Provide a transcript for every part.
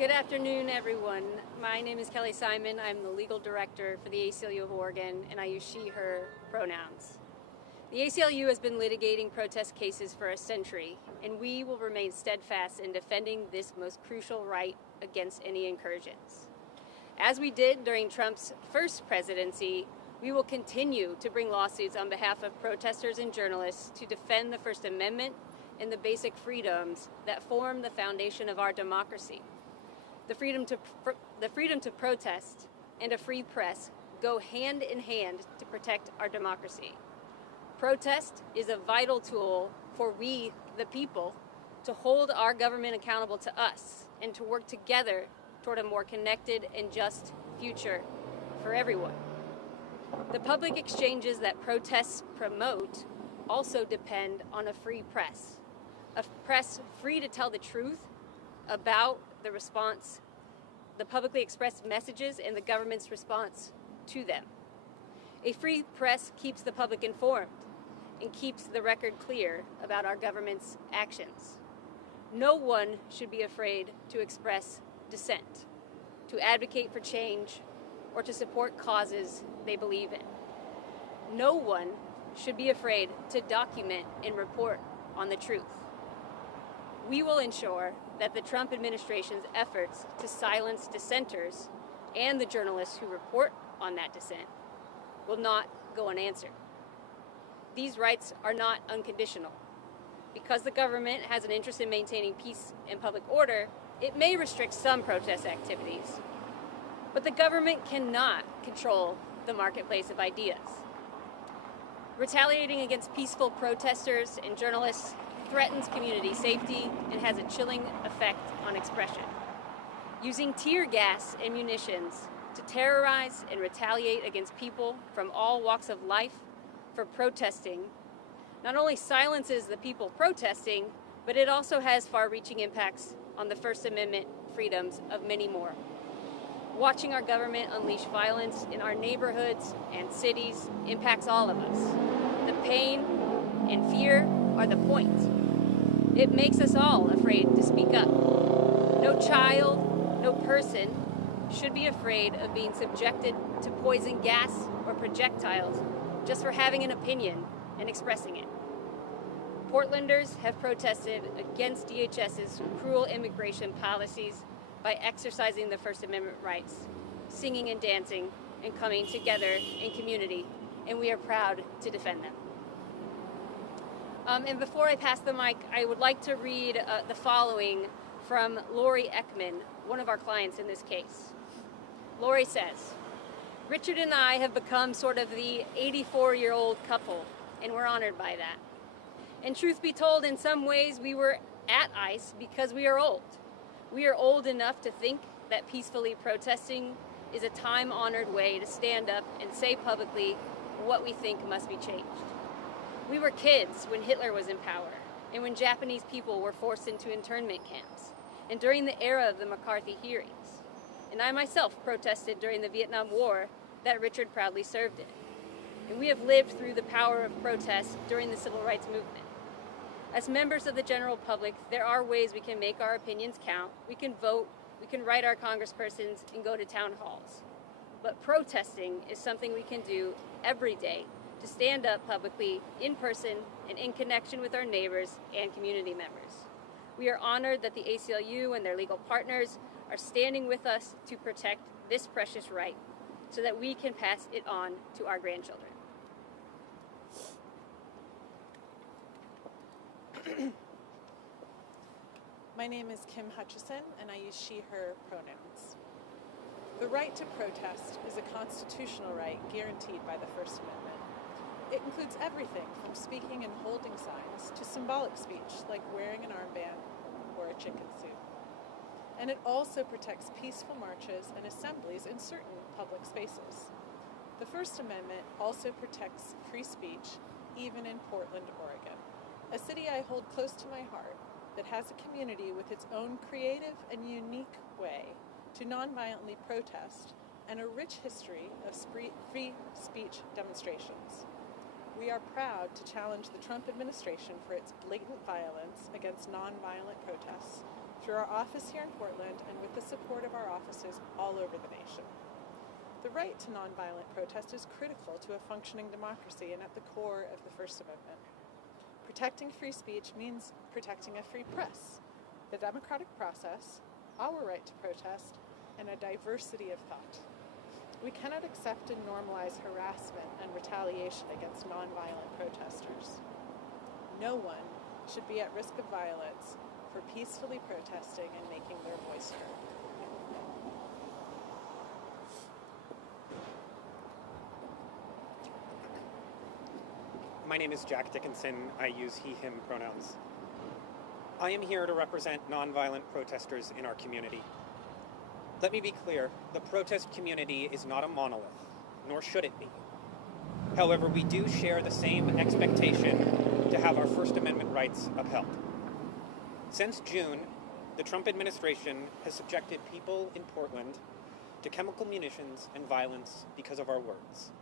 Good afternoon, everyone. My name is Kelly Simon. I'm the legal director for the ACLU of Oregon, and I use she, her pronouns. The ACLU has been litigating protest cases for a century, and we will remain steadfast in defending this most crucial right against any incursions. As we did during Trump's first presidency, we will continue to bring lawsuits on behalf of protesters and journalists to defend the First Amendment and the basic freedoms that form the foundation of our democracy. The freedom to protest and a free press go hand in hand to protect our democracy. Protest is a vital tool for we, the people, to hold our government accountable to us and to work together toward a more connected and just future for everyone. The public exchanges that protests promote also depend on a free press, a press free to tell the truth about the publicly expressed messages and the government's response to them. A free press keeps the public informed and keeps the record clear about our government's actions. No one should be afraid to express dissent, to advocate for change, or to support causes they believe in. No one should be afraid to document and report on the truth. We will ensure that the Trump administration's efforts to silence dissenters and the journalists who report on that dissent will not go unanswered. These rights are not unconditional. Because the government has an interest in maintaining peace and public order, it may restrict some protest activities. But the government cannot control the marketplace of ideas. Retaliating against peaceful protesters and journalists threatens community safety and has a chilling effect on expression. Using tear gas and munitions to terrorize and retaliate against people from all walks of life for protesting not only silences the people protesting, but it also has far-reaching impacts on the First Amendment freedoms of many more. Watching our government unleash violence in our neighborhoods and cities impacts all of us. The pain and fear are the point. It makes us all afraid to speak up. No child, no person should be afraid of being subjected to poison gas or projectiles just for having an opinion and expressing it. Portlanders have protested against DHS's cruel immigration policies by exercising the First Amendment rights, singing and dancing, and coming together in community, and we are proud to defend them. And before I pass the mic, I would like to read the following from Lori Ekman, one of our clients in this case. Lori says, "Richard and I have become sort of the 84-year-old couple, and we're honored by that. And truth be told, in some ways, we were at ICE because we are old. We are old enough to think that peacefully protesting is a time-honored way to stand up and say publicly what we think must be changed. We were kids when Hitler was in power, and when Japanese people were forced into internment camps, and during the era of the McCarthy hearings. And I myself protested during the Vietnam War that Richard proudly served in. And we have lived through the power of protest during the Civil Rights Movement. As members of the general public, there are ways we can make our opinions count. We can vote, we can write our congresspersons, and go to town halls. But protesting is something we can do every day to stand up publicly, in person, and in connection with our neighbors and community members. We are honored that the ACLU and their legal partners are standing with us to protect this precious right so that we can pass it on to our grandchildren." My name is Kim Hutchison, and I use she, her pronouns. The right to protest is a constitutional right guaranteed by the First Amendment. It includes everything from speaking and holding signs to symbolic speech like wearing an armband or a chicken suit. And it also protects peaceful marches and assemblies in certain public spaces. The First Amendment also protects free speech, even in Portland, Oregon, a city I hold close to my heart that has a community with its own creative and unique way to nonviolently protest and a rich history of free speech demonstrations. We are proud to challenge the Trump administration for its blatant violence against nonviolent protests through our office here in Portland and with the support of our offices all over the nation. The right to nonviolent protest is critical to a functioning democracy and at the core of the First Amendment. Protecting free speech means protecting a free press, the democratic process, our right to protest, and a diversity of thought. We cannot accept and normalize harassment and retaliation against nonviolent protesters. No one should be at risk of violence for peacefully protesting and making their voice heard. My name is Jack Dickinson. I use he, him pronouns. I am here to represent nonviolent protesters in our community. Let me be clear, the protest community is not a monolith, nor should it be. However, we do share the same expectation to have our First Amendment rights upheld. Since June, the Trump administration has subjected people in Portland to chemical munitions and violence because of our words.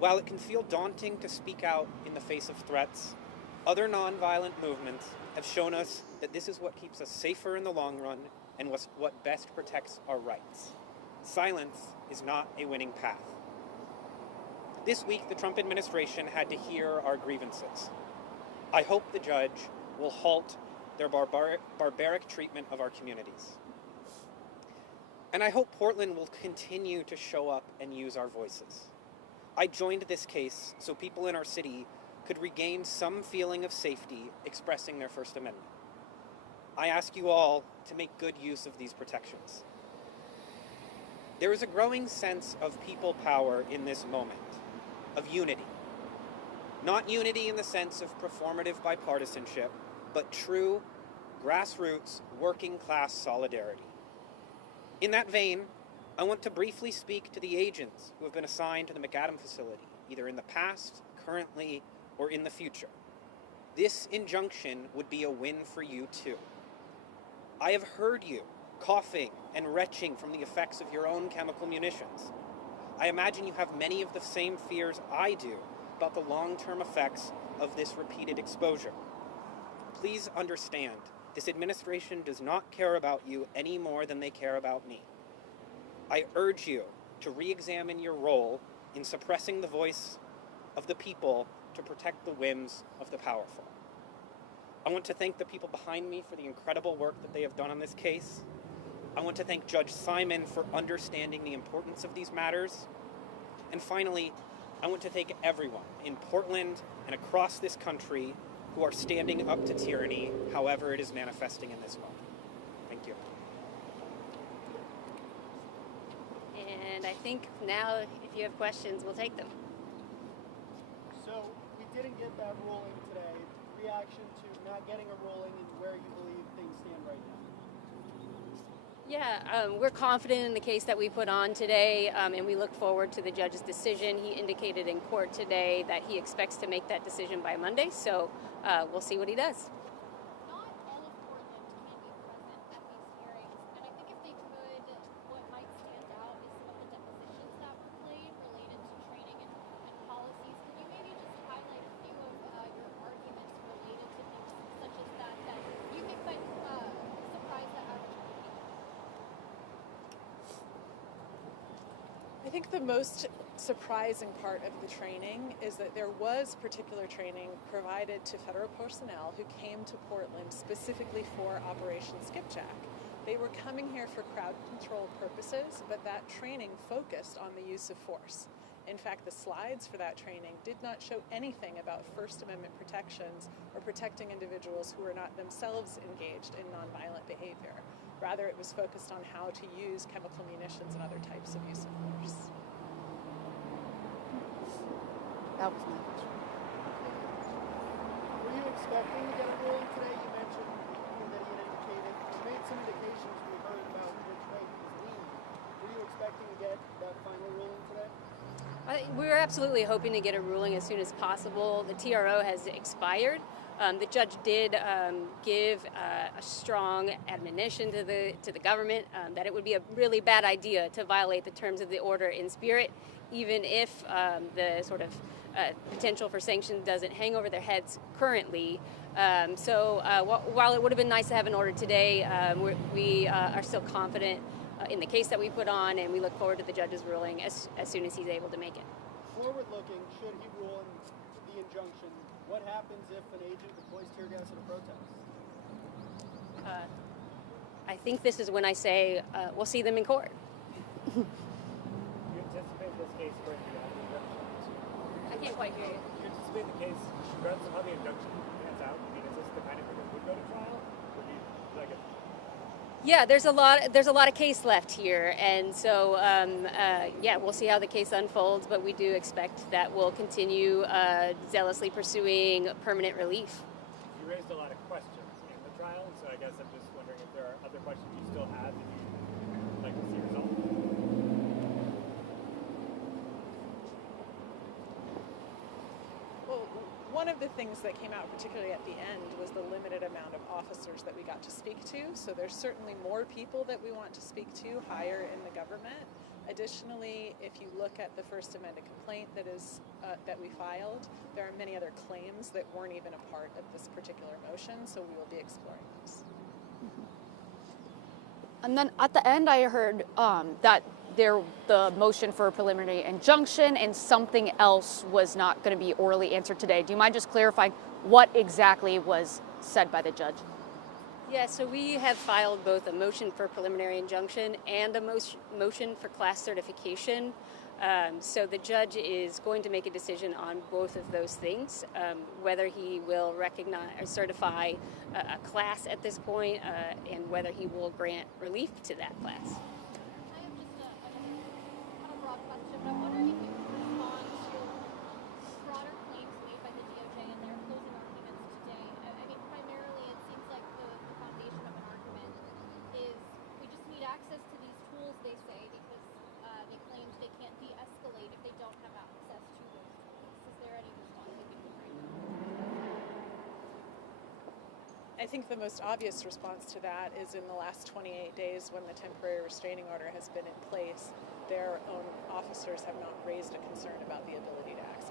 While it can feel daunting to speak out in the face of threats, other nonviolent movements have shown us that this is what keeps us safer in the long run and what best protects our rights. Silence is not a winning path. This week, the Trump administration had to hear our grievances. I hope the judge will halt their barbaric treatment of our communities. And I hope Portland will continue to show up and use our voices. I joined this case so people in our city could regain some feeling of safety expressing their First Amendment. I ask you all to make good use of these protections. There is a growing sense of people power in this moment, of unity. Not unity in the sense of performative bipartisanship, but true, grassroots, working class solidarity. In that vein, I want to briefly speak to the agents who have been assigned to the McAdam facility, either in the past, currently, or in the future. This injunction would be a win for you too. I have heard you coughing and retching from the effects of your own chemical munitions. I imagine you have many of the same fears I do about the long-term effects of this repeated exposure. Please understand, this administration does not care about you any more than they care about me. I urge you to re-examine your role in suppressing the voice of the people to protect the whims of the powerful. I want to thank the people behind me for the incredible work that they have done on this case. I want to thank Judge Simon for understanding the importance of these matters. And finally, I want to thank everyone in Portland and across this country who are standing up to tyranny, however it is manifesting in this moment. Thank you. And I think now, if you have questions, we'll take them. So we didn't get that ruling today. Reaction to not getting a ruling and where you believe things stand right now? Yeah, we're confident in the case that we put on today, and we look forward to the judge's decision. He indicated in court today that he expects to make that decision by Monday, so we'll see what he does. Not all of Portland can be present at these hearings, and I think if they could, what might stand out is some of the depositions that were played related to training and policies. Can you maybe just highlight a few of your arguments related to things such as that you think might surprise the average person? I think the most surprising part of the training is that there was particular training provided to federal personnel who came to Portland specifically for Operation Skipjack. They were coming here for crowd control purposes, but that training focused on the use of force. In fact, the slides for that training did not show anything about First Amendment protections or protecting individuals who were not themselves engaged in nonviolent behavior. Rather, it was focused on how to use chemical munitions and other types of use of force. That was my question. Were you expecting to get a ruling today? You mentioned that he had indicated, you made some indications we heard about which way he was leaning. Were you expecting to get that final ruling today? We were absolutely hoping to get a ruling as soon as possible. The TRO has expired. The judge did give a strong admonition to the government that it would be a really bad idea to violate the terms of the order in spirit. even if the sort of potential for sanctions doesn't hang over their heads currently. While it would have been nice to have an order today, we are still confident in the case that we put on, and we look forward to the judge's ruling as soon as he's able to make it. Forward-looking, should he rule in the injunction, what happens if an agent deploys tear gas at a protest? I think this is when I say we'll see them in court. Do you anticipate this case going beyond the injunction? I can't quite hear you. Do you anticipate the case, regardless of how the injunction pans out? I mean, is this the kind of thing that would go to trial? Or do you like it? Yeah, there's a lot of case left here, and so we'll see how the case unfolds. But we do expect that we'll continue zealously pursuing permanent relief. You raised a lot of questions in the trial, so I guess I'm just wondering if there are other questions you still have that you'd like to see resolved. Well, one of the things that came out particularly at the end was the limited amount of officers that we got to speak to. So there's certainly more people that we want to speak to higher in the government. Additionally, if you look at the First Amendment complaint that we filed, there are many other claims that weren't even a part of this particular motion, so we will be exploring those. And then at the end, I heard that the motion for a preliminary injunction and something else was not going to be orally answered today. Do you mind just clarifying what exactly was said by the judge? Yeah, so we have filed both a motion for preliminary injunction and a motion for class certification. So the judge is going to make a decision on both of those things, whether he will recognize or certify a class at this point, and whether he will grant relief to that class. I have just a broad question, but I'm wondering if you can respond to broader claims made by the DOJ in their closing arguments today. I mean, primarily it seems like the foundation of an argument is we just need access to these tools, they say, because they claimed they can't de-escalate if they don't have access to those tools. Is there any response you can give right now? I think the most obvious response to that is in the last 28 days when the temporary restraining order has been in place, their own officers have not raised a concern about the ability to access